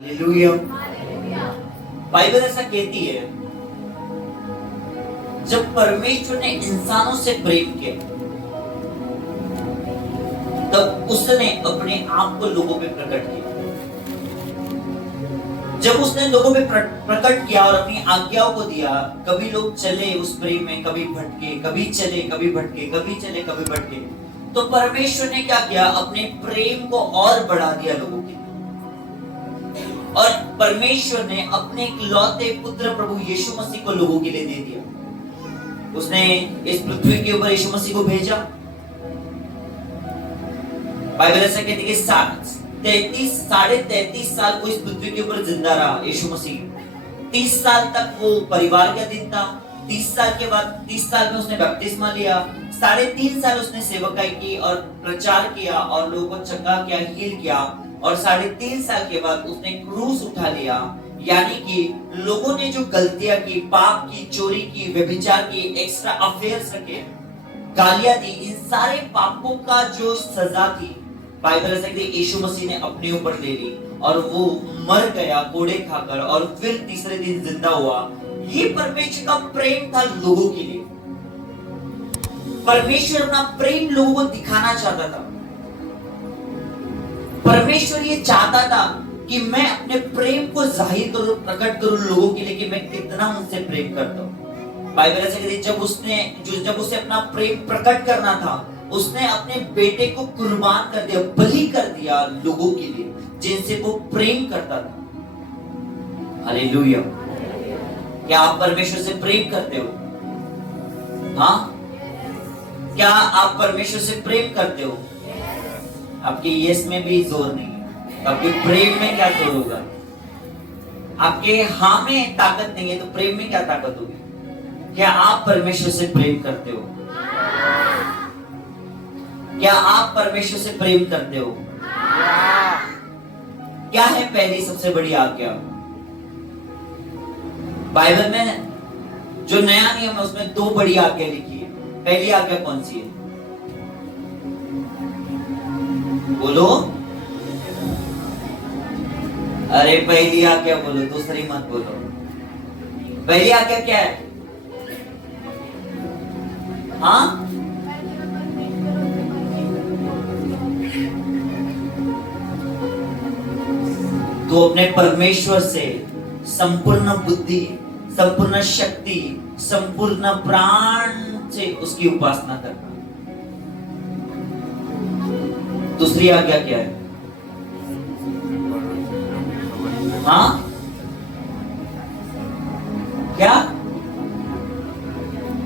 Hallelujah. Bible ऐसा कहती है, जब परमेश्वर ने इंसानों से प्रेम किया तब उसने अपने आप को लोगों पे प्रकट किया। जब उसने लोगों पे प्रकट किया और अपनी आज्ञाओं को दिया, कभी लोग चले उस प्रेम में, कभी भटके, कभी चले कभी भटके, कभी चले कभी भटके। तो परमेश्वर ने क्या किया, अपने प्रेम को और बढ़ा दिया लोगों के लिए। और परमेश्वर ने अपने इकलौते पुत्र प्रभु यीशु मसीह को लोगों के लिए दे दिया। उसने इस पृथ्वी के ऊपर यीशु मसीह को भेजा। बाइबल ऐसा कहती है कि 33 साल वो इस पृथ्वी के ऊपर जिंदा रहा यीशु मसीह। 30 साल तक वो परिवार का दिन था। 30 साल के बाद 30 साल में उसने बपतिस्मा लिया। 3.5 साल उसने सेवकाई की और प्रचार किया और लोगों को चंगा किया, हील किया। और 3.5 साल के बाद उसने क्रूस उठा लिया। यानी कि लोगों ने जो गलतियां की, पाप की, चोरी की, व्यभिचार की, एक्स्ट्रा अफेयर्स रखे, गालियां दी, इन सारे पापों का जो सजा थी, बाइबल ऐसा कहती है यीशु मसीह ने अपने ऊपर ले ली और वो मर गया कोड़े खाकर और फिर तीसरे दिन जिंदा हुआ। ये परमेश्वर का प्रेम था लोगों के लिए। परमेश्वर अपना प्रेम लोगों को दिखाना चाहता था। परमेश्वर ये चाहता था कि मैं अपने प्रेम को जाहिर करूं, प्रकट करूं लोगों के लिए कि मैं कितना उनसे प्रेम करता हूं। बाइबल ऐसा कहती है जब उसे अपना प्रेम प्रकट करना था, उसने अपने बेटे को कुर्बान कर दिया, बलि कर दिया लोगों के लिए जिनसे वो प्रेम करता था। हालेलुया। क्या आप परमेश्वर से प्रेम करते हो? हाँ, क्या आप परमेश्वर से प्रेम करते हो? आपके यस में भी जोर नहीं है, आपके प्रेम में क्या जोर होगा? आपके हाँ में ताकत नहीं है तो प्रेम में क्या ताकत होगी? क्या आप परमेश्वर से प्रेम करते हो? क्या आप परमेश्वर से प्रेम करते हो? क्या है पहली सबसे बड़ी आज्ञा? बाइबल में जो नया नियम है उसमें 2 बड़ी आज्ञा लिखी है। पहली आज्ञा कौन सी है? बोलो। अरे पहली आज्ञा बोलो, दूसरी मत बोलो। पहली आज्ञा क्या है? हाँ, तो अपने परमेश्वर से संपूर्ण बुद्धि, संपूर्ण शक्ति, संपूर्ण प्राण से उसकी उपासना करना। दूसरी आज्ञा क्या है? हाँ, क्या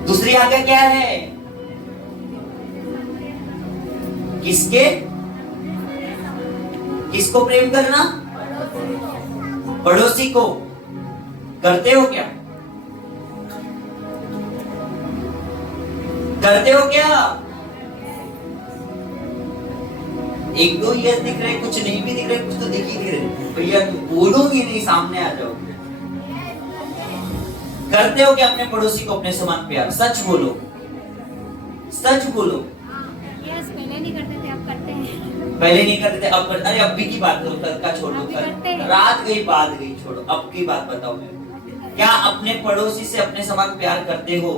दूसरी आज्ञा क्या है? किसको प्रेम करना? पड़ोसी को। करते हो क्या? करते हो क्या? 1-2 यस दिख रहे, कुछ नहीं भी दिख रहे, कुछ तो दिख ही नहीं रहे। भैया बोलोगे नहीं, सामने आ जाओ। करते हो क्या अपने पड़ोसी को अपने समान प्यार? सच बोलो, सच बोलो। यस, पहले नहीं करते थे, अब करते हैं। पहले नहीं करते थे, अब करते। अरे अभी की बात करो, कल का छोड़ो, कल रात गई, बात गई, छोड़ो, अब की बात बताओ। क्या अपने पड़ोसी से अपने समान प्यार करते हो?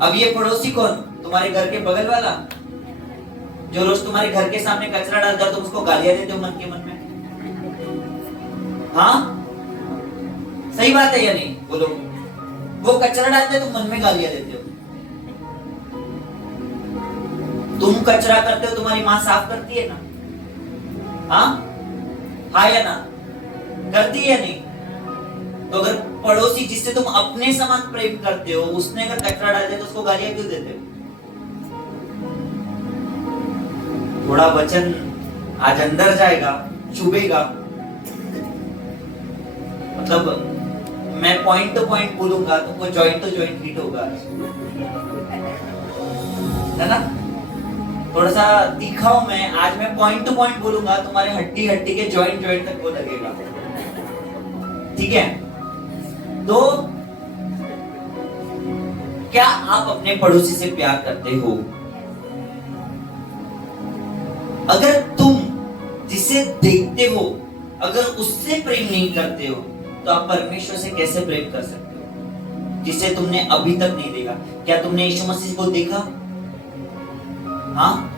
अब ये पड़ोसी कौन? तुम्हारे घर के बगल वाला जो रोज तुम्हारे घर के सामने कचरा डालता है, तुम उसको गालियां देते हो मन के मन में? हाँ, सही बात है या नहीं? बोलो। वो कचरा डालते है, तुम मन में गालियां देते हो। तुम कचरा करते हो, तुम्हारी माँ साफ करती है ना? हाँ या ना? करती है या नहीं? तो अगर पड़ोसी जिससे तुम अपने समान प्रेम करते हो, उसने अगर कचरा डाल दिया तो उसको गालियां क्यों देते हो? थोड़ा वचन आज अंदर जाएगा, चुभेगा। मतलब मैं पॉइंट टू पॉइंट बोलूंगा, तुमको जॉइंट टू जॉइंट हिट होगा, है ना? थोड़ा सा तीखा हूं मैं आज। मैं पॉइंट टू पॉइंट बोलूंगा, तुम्हारे हड्डी हड्डी के जॉइंट तक वो लगेगा। ठीक है? तो क्या आप अपने पड़ोसी से प्यार करते हो? अगर तुम जिसे देखते हो अगर उससे प्रेम नहीं करते हो तो आप परमेश्वर से कैसे प्रेम कर सकते हो जिसे तुमने अभी तक नहीं देखा? क्या तुमने यीशु मसीह को देखा? हाँ,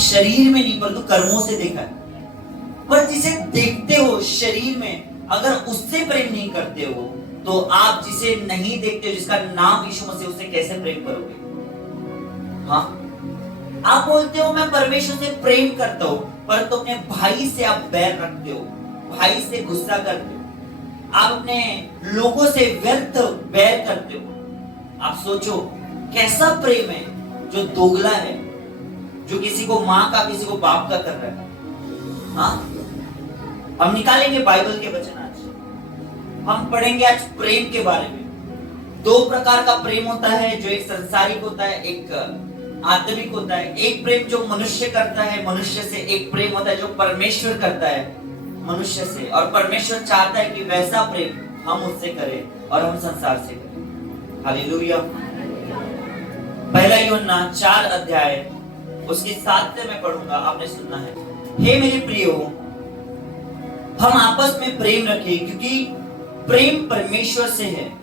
शरीर में नहीं परंतु कर्मों से देखा है। पर जिसे देखते हो शरीर में, अगर उससे प्रेम नहीं करते हो तो आप जिसे नहीं देखते हो, जिसका नाम यीशु मसीह, उससे कैसे प्रेम करोगे? हाँ, आप बोलते हो मैं परमेश्वर से प्रेम करता हूं, पर तो अपने भाई से आप बैर रखते हो, भाई से गुस्सा करते हो, आप अपने लोगों से व्यर्थ बैर करते हो। आप सोचो कैसा प्रेम है जो दोगला है, जो किसी को माँ का किसी को बाप का कर रहा है। हाँ, हम निकालेंगे बाइबल के वचन आज, हम पढ़ेंगे आज प्रेम के बारे में। दो प्रकार का प्रेम होता है, जो एक संसारिक होता है, एक आत्मिक होता है। एक प्रेम जो मनुष्य करता है मनुष्य से, एक प्रेम होता है जो परमेश्वर करता है मनुष्य से। और परमेश्वर चाहता है कि वैसा प्रेम हम उससे करें और हम संसार से करें। हालेलुया। पहला यूहन्ना 4 अध्याय उसकी 7 से मैं पढ़ूंगा, आपने सुनना है। हे मेरे प्रियो, हम आपस में प्रेम रखें क्योंकि प्रेम परमेश्वर से है।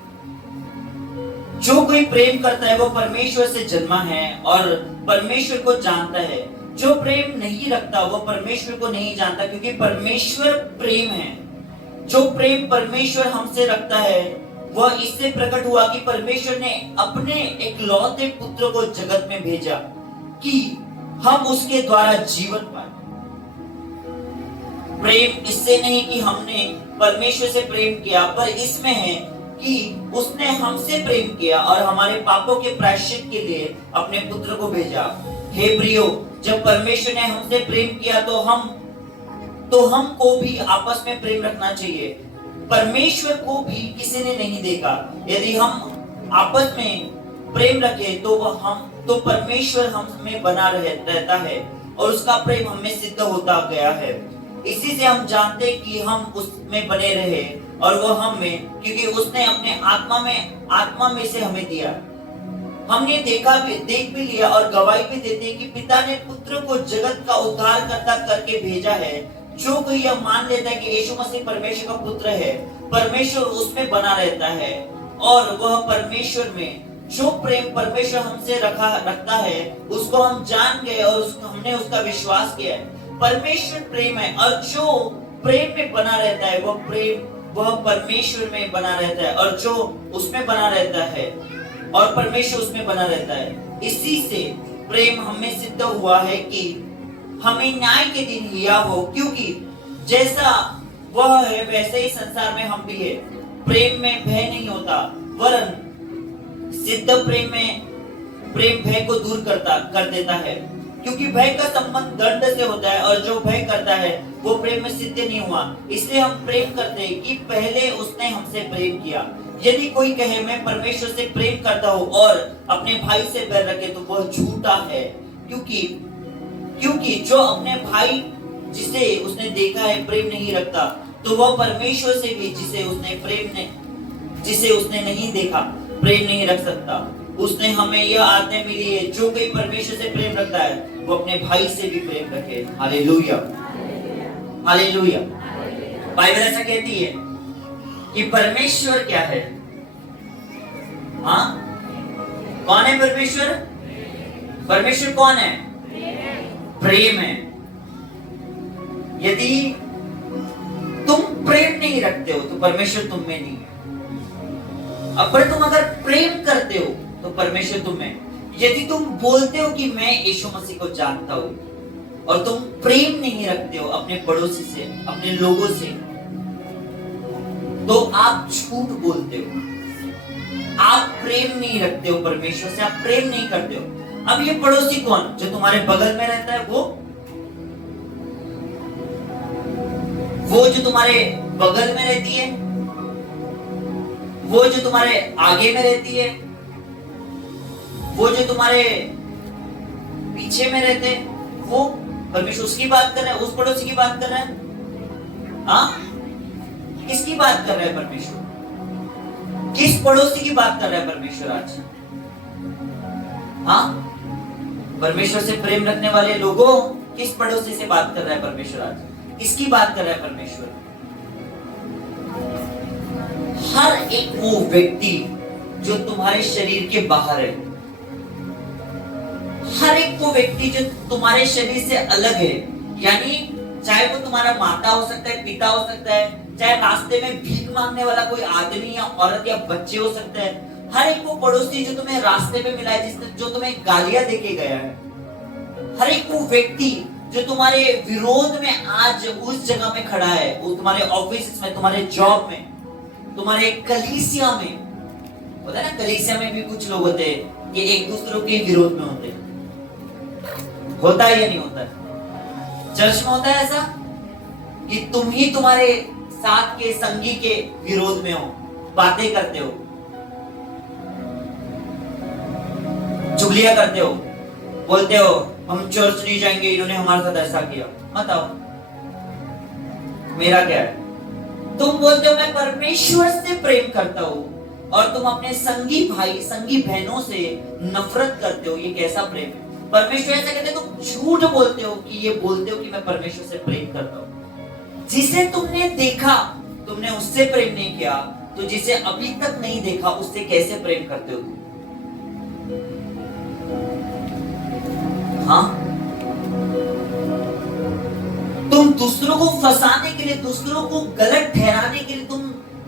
जो कोई प्रेम करता है वो परमेश्वर से जन्मा है और परमेश्वर को जानता है। जो प्रेम नहीं रखता वो परमेश्वर को नहीं जानता, क्योंकि परमेश्वर प्रेम है। जो प्रेम परमेश्वर हमसे रखता है वह इससे प्रकट हुआ कि परमेश्वर ने अपने इकलौते पुत्र को जगत में भेजा कि हम उसके द्वारा जीवन पाए। प्रेम इससे नहीं कि हमने परमेश्वर से प्रेम किया, पर इसमें है कि उसने हमसे प्रेम किया और हमारे पापों के प्रायश्चित के लिए अपने पुत्र को भेजा। हे प्रियो, जब परमेश्वर ने हमसे प्रेम किया तो हमको भी आपस में प्रेम रखना चाहिए। परमेश्वर को भी किसी ने नहीं देखा। यदि हम आपस में प्रेम रखें तो परमेश्वर हम में बना रहता है और उसका प्रेम हमें सिद्ध होता गया है। इसी से हम जानते हैं कि हम उसमें बने रहे और वो हम में, क्योंकि उसने अपने आत्मा में से हमें दिया। हमने देख भी लिया और गवाही भी देते हैं कि पिता ने पुत्र को जगत का उद्धारकर्ता करके भेजा है। जो कोई यह मान लेता है कि यीशु मसीह परमेश्वर का पुत्र है, परमेश्वर उसमें बना रहता है और वह परमेश्वर में। जो प्रेम परमेश्वर हमसे रखता है उसको हम जान गए और हमने उसका विश्वास किया है। परमेश्वर प्रेम है और जो प्रेम में बना रहता है वह परमेश्वर में बना रहता है और जो उसमें बना रहता है और परमेश्वर उसमें बना रहता है। इसी से प्रेम हमें सिद्ध हुआ है कि हमें न्याय के दिन हिया हो, क्योंकि जैसा वह है वैसे ही संसार में हम भी है। प्रेम में भय नहीं होता, वरन सिद्ध प्रेम भय को दूर कर देता है, क्योंकि भय का संबंध दंड से होता है और जो भय करता है वो प्रेम में सिद्ध नहीं हुआ। इसलिए हम प्रेम करते हैं कि पहले उसने हमसे प्रेम किया। यदि कोई कहे मैं परमेश्वर से प्रेम करता हूँ और अपने भाई से बैर रखे तो वह झूठा है, क्योंकि जो अपने भाई जिसे उसने देखा है प्रेम नहीं रखता तो वह परमेश्वर से भी जिसे उसने नहीं देखा प्रेम नहीं रख सकता। उसने हमें यह आज्ञा मिली है, जो कोई परमेश्वर से प्रेम रखता है वो अपने भाई से भी प्रेम रखे। Hallelujah, hallelujah. बाइबल ऐसा कहती है कि परमेश्वर क्या है? हाँ, कौन है परमेश्वर? परमेश्वर कौन है? प्रेम है। यदि तुम प्रेम नहीं रखते हो तो परमेश्वर तुम में नहीं है। अब तुम अगर प्रेम करते हो तो परमेश्वर तुम में। यदि तुम बोलते हो कि मैं यीशु मसीह को जानता हूं और तुम प्रेम नहीं रखते हो अपने पड़ोसी से, अपने लोगों से, तो आप झूठ बोलते हो। आप प्रेम नहीं रखते हो परमेश्वर से, आप प्रेम नहीं करते हो। अब ये पड़ोसी कौन? जो तुम्हारे बगल में रहता है वो जो तुम्हारे बगल में रहती है, वो जो तुम्हारे आगे में रहती है, वो जो तुम्हारे पीछे में रहते हैं, वो परमेश्वर उसकी बात कर रहा है, उस पड़ोसी की बात कर रहा है? हाँ, किसकी बात कर रहा है परमेश्वर? किस पड़ोसी की बात कर रहा है परमेश्वर आज? हाँ, परमेश्वर से प्रेम रखने वाले लोगों, किस पड़ोसी से बात कर रहा है परमेश्वर आज? किसकी बात कर रहा है परमेश्वर? हर एक वो व्यक्ति जो तुम्हारे शरीर के बाहर है, हर एक वो व्यक्ति जो तुम्हारे शरीर से अलग है, यानी चाहे वो तुम्हारा माता हो सकता है, पिता हो सकता है, चाहे रास्ते में भीख मांगने वाला कोई आदमी या औरत या बच्चे हो सकते हैं, हर एक वो पड़ोसी जो तुम्हें रास्ते में मिला है, जिसने जो तुम्हें गालियां देके गया है, हर एक वो व्यक्ति जो तुम्हारे विरोध में आज उस जगह में खड़ा है, वो तुम्हारे ऑफिस में, तुम्हारे जॉब में, तुम्हारे कलीसिया में होता है ना, कलीसिया में भी कुछ लोग होते हैं ये एक दूसरों के विरोध में होते हैं, होता है या नहीं होता है? चर्च में होता है ऐसा कि तुम ही तुम्हारे साथ के संगी के विरोध में हो, बातें करते हो, चुगलियां करते हो, बोलते हो हम चर्च नहीं जाएंगे, इन्होंने हमारे साथ ऐसा किया। मत आओ, मेरा क्या है? तुम बोलते हो मैं परमेश्वर से प्रेम करता हूं, और तुम अपने संगी भाई संगी बहनों से नफरत करते हो। ये कैसा प्रेम है? परमेश्वर ऐसा कहते हैं, तुम झूठ बोलते हो कि ये बोलते हो कि मैं परमेश्वर से प्रेम करता हूं। जिसे तुमने देखा तुमने उससे प्रेम नहीं किया, तो जिसे अभी तक नहीं देखा उससे कैसे प्रेम करते हो? हाँ, तुम दूसरों को फंसाने के लिए, दूसरों को गलत ठहराने के लिए तुम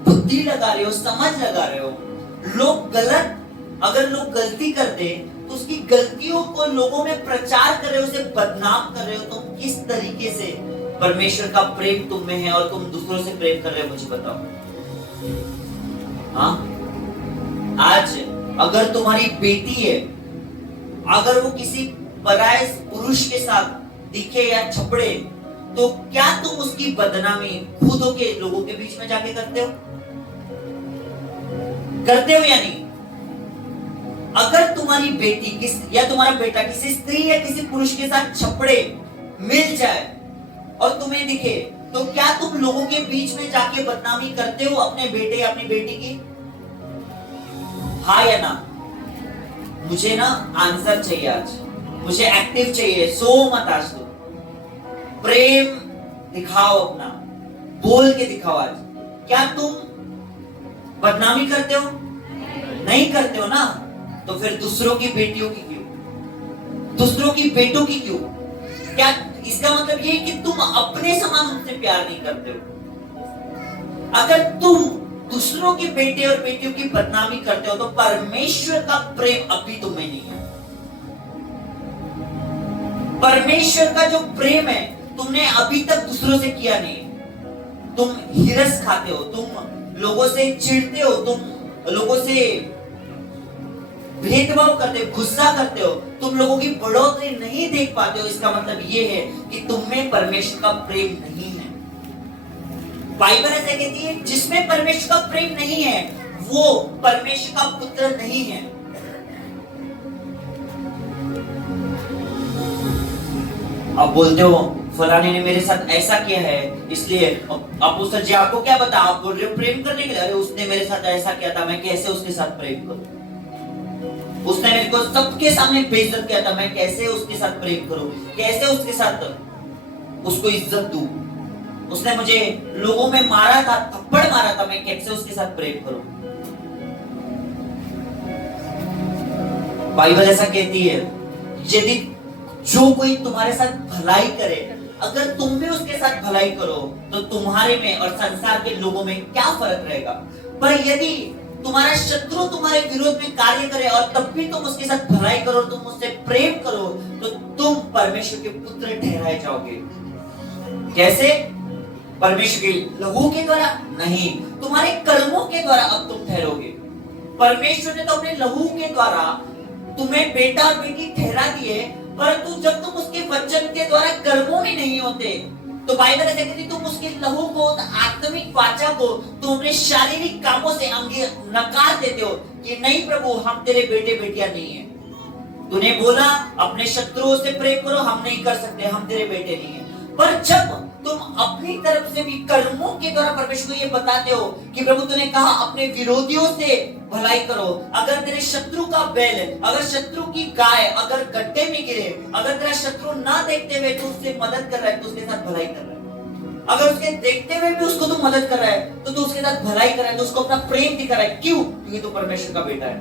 बुद्धि लगा रहे हो, समझ लगा रहे हो। लोग गलत, अगर लोग गलती करते तो उसकी गलतियों को लोगों में प्रचार कर रहे हो, उसे बदनाम कर रहे हो। तुम किस तरीके से परमेश्वर का प्रेम तुम में है और तुम दूसरों से प्रेम कर रहे हो, मुझे बताओ। हाँ, आज अगर तुम्हारी बेटी है, अगर वो किसी पराये पुरुष के साथ दिखे या छपड़े, तो क्या तुम उसकी बदनामी खुदों के लोगों के बीच में जाके करते हो? करते हो या नहीं? अगर तुम्हारी बेटी या तुम्हारा बेटा किसी स्त्री या किसी पुरुष के साथ छपड़े मिल जाए और तुम्हें दिखे, तो क्या तुम लोगों के बीच में जाके बदनामी करते हो अपने बेटे या अपनी बेटी की? हाँ या ना? मुझे ना आंसर चाहिए आज, मुझे एक्टिव चाहिए। सो मत आज, तो प्रेम दिखाओ अपना, बोल के दिखाओ आज। क्या तुम बदनामी करते हो? नहीं करते हो ना? तो फिर दूसरों की बेटियों की क्यों, दूसरों की बेटों की क्यों? क्या इसका मतलब ये कि तुम अपने समान उनसे प्यार नहीं करते हो? अगर तुम दूसरों के बेटे और बेटियों की बदनामी करते हो, तो परमेश्वर का प्रेम अभी तुम्हें नहीं है। परमेश्वर का जो प्रेम है तुमने अभी तक दूसरों से किया नहीं। तुम हिरस खाते हो, तुम लोगों से चिढ़ते हो, तुम लोगों से भेदभाव करते हो, गुस्सा करते हो, तुम लोगों की बढ़ोतरी नहीं देख पाते हो। इसका मतलब ये है कि तुम में परमेश्वर का प्रेम नहीं है। बाइबल ऐसे कहती है, जिसमें परमेश्वर का प्रेम नहीं है वो परमेश्वर का पुत्र नहीं है। आप बोलते हो फलाने ने मेरे साथ ऐसा किया है, इसलिए अपोस्तल जी आपको क्या बता, आप बोल रहे हो प्रेम करने के लिए। अरे उसने मेरे साथ ऐसा किया था, मैं कैसे उसके साथ प्रेम करूं? उसने मेरे को सबके सामने बेइज्जत किया था, मैं कैसे उसके साथ प्रेम करूं? कैसे उसके साथ उसको इज्जत दूं? उसने मुझे लोगों में मारा था, थप्पड़ मारा था, मैं कैसे उसके साथ प्रेम करूं? बाइबल ऐसा कहती है, यदि जो कोई तुम्हारे साथ भलाई करे, अगर तुम भी उसके साथ भलाई करो, तो तुम्हारे में और संसार के लोगों में क्या फर्क रहेगा? पर यदि तुम्हारा शत्रु तुम्हारे विरोध में कार्य करे और तब भी तुम उसके साथ भलाई करो, तुम उससे प्रेम करो, तो तुम परमेश्वर के पुत्र ठहराए जाओगे। कैसे? परमेश्वर के लहू के द्वारा नहीं, तुम्हारे कर्मों के द्वारा अब तुम ठहरोगे। परमेश्वर ने तो अपने लहू के द्वारा तुम्हें बेटा और बेटी ठहरा दिए, परंतु जब तुम उसके वचन के द्वारा कर्मों में नहीं होते, तो बाइबल ऐसे कहती है, तुम उसके लहू को, आत्मिक वाचा को तुम अपने शारीरिक कामों से नकार देते हो कि नहीं प्रभु, हम तेरे बेटे बेटियां नहीं है। तूने बोला अपने शत्रुओं से प्रेम करो, हम नहीं कर सकते, हम तेरे बेटे नहीं है। पर जब तुम अपनी तरफ से भी कर्मों के द्वारा परमेश्वर को ये बताते हो कि प्रभु तूने कहा अपने विरोधियों से भलाई करो, अगर तेरे शत्रु का बैल, अगर शत्रु की गाय अगर गड्ढे में गिरे, अगर तेरा शत्रु ना देखते हुए तू उससे मदद कर रहा है, तो उसके साथ भलाई कर रहा है। अगर उसके देखते हुए भी उसको तू मदद कर रहा है, तो तू उसके साथ भलाई कर रहा है, तो उसको अपना प्रेम दिखा रहा है। क्यों? क्योंकि तू परमेश्वर का बेटा है।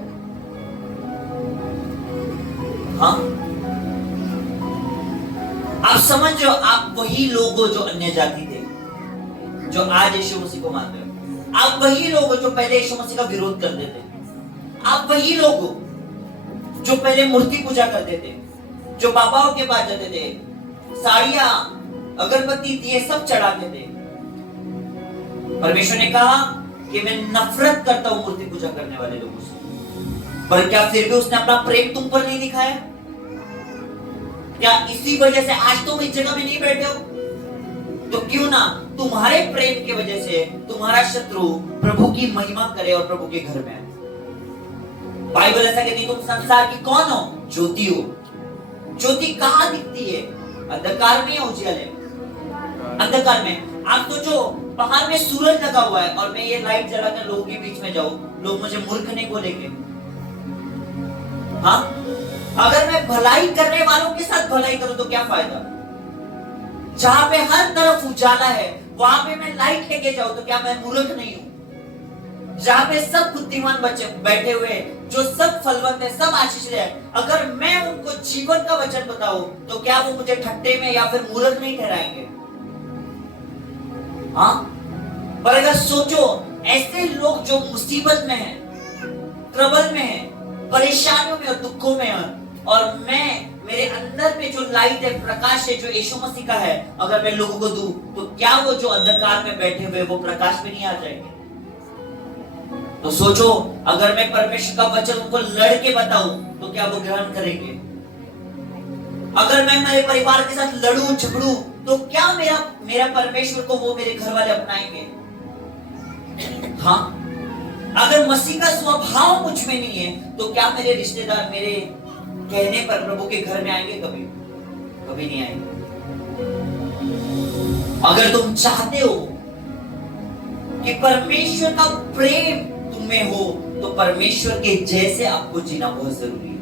हाँ, आप समझ रहे हो? आप वही लोग हो जो अन्य जाति थे, जो आज यीशु मसीह को मानते हो। आप वही लोग हो जो पहले यीशु मसीह का विरोध करते थे। आप वही लोग हो जो पहले मूर्ति पूजा करते थे, जो बाबाओं के पास जाते थे, साड़ियां, अगरबत्ती, दिए सब चढ़ाते थे। परमेश्वर ने कहा कि मैं नफरत करता हूं मूर्ति पूजा करने वाले लोगों से। पर क्या फिर भी उसने अपना प्रेम तुम पर नहीं दिखाया? क्या इसी वजह से आज तुम इस जगह में नहीं बैठे हो? तो क्यों ना तुम्हारे प्रेम की वजह से तुम्हारा शत्रु प्रभु की महिमा करे और प्रभु के घर में आए। बाइबल ऐसा कहती है, तुम संसार की कौन हो? ज्योति हो। ज्योति कहां दिखती है? अंधकार में या उजियाले? अंधकार में। आप सोचो, बाहर में सूरज लगा हुआ है और मैं ये लाइट जलाकर लोगों के बीच में जाऊं, लोग मुझे मूर्ख नहीं बोलेंगे? हाँ, अगर मैं भलाई करने वालों के साथ भलाई करूं तो क्या फायदा? जहां पे हर तरफ उजाला है वहां पे मैं लाइट लेके जाऊं तो क्या मैं मूर्ख नहीं हूं? जहां पे सब बुद्धिमान बच्चे बैठे हुए हैं, जो सब फलवंत है, सब आशीष है, अगर मैं उनको जीवन का वचन बताऊं तो क्या वो मुझे ठट्टे में या फिर मूर्ख नहीं ठहराएंगे? हाँ, पर अगर सोचो, ऐसे लोग जो मुसीबत में हैं, ट्रबल में हैं, परेशानियों में और दुखों में हैं, और मैं, मेरे अंदर में जो लाइट है, प्रकाश है, जो यीशु मसीह का है, अगर मैं लोगों को दूं तो क्या वो जो अंधकार में बैठे हुए वो प्रकाश में नहीं आ जाएंगे? तो सोचो, अगर मैं परमेश्वर का वचन उनको लड़के बताऊं तो क्या वो ग्रहण करेंगे? अगर मैं मेरे परिवार के साथ लड़ूं, झगड़ूं, तो क्या मेरा परमेश्वर को वो मेरे घर वाले अपनाएंगे? हाँ, अगर मसीह का स्वभाव मुझ में नहीं है तो क्या मेरे रिश्तेदार मेरे कहने पर प्रभु के घर में आएंगे? कभी कभी नहीं आएंगे। अगर तुम चाहते हो कि परमेश्वर का प्रेम तुम में हो तो परमेश्वर के जैसे आपको जीना बहुत जरूरी है।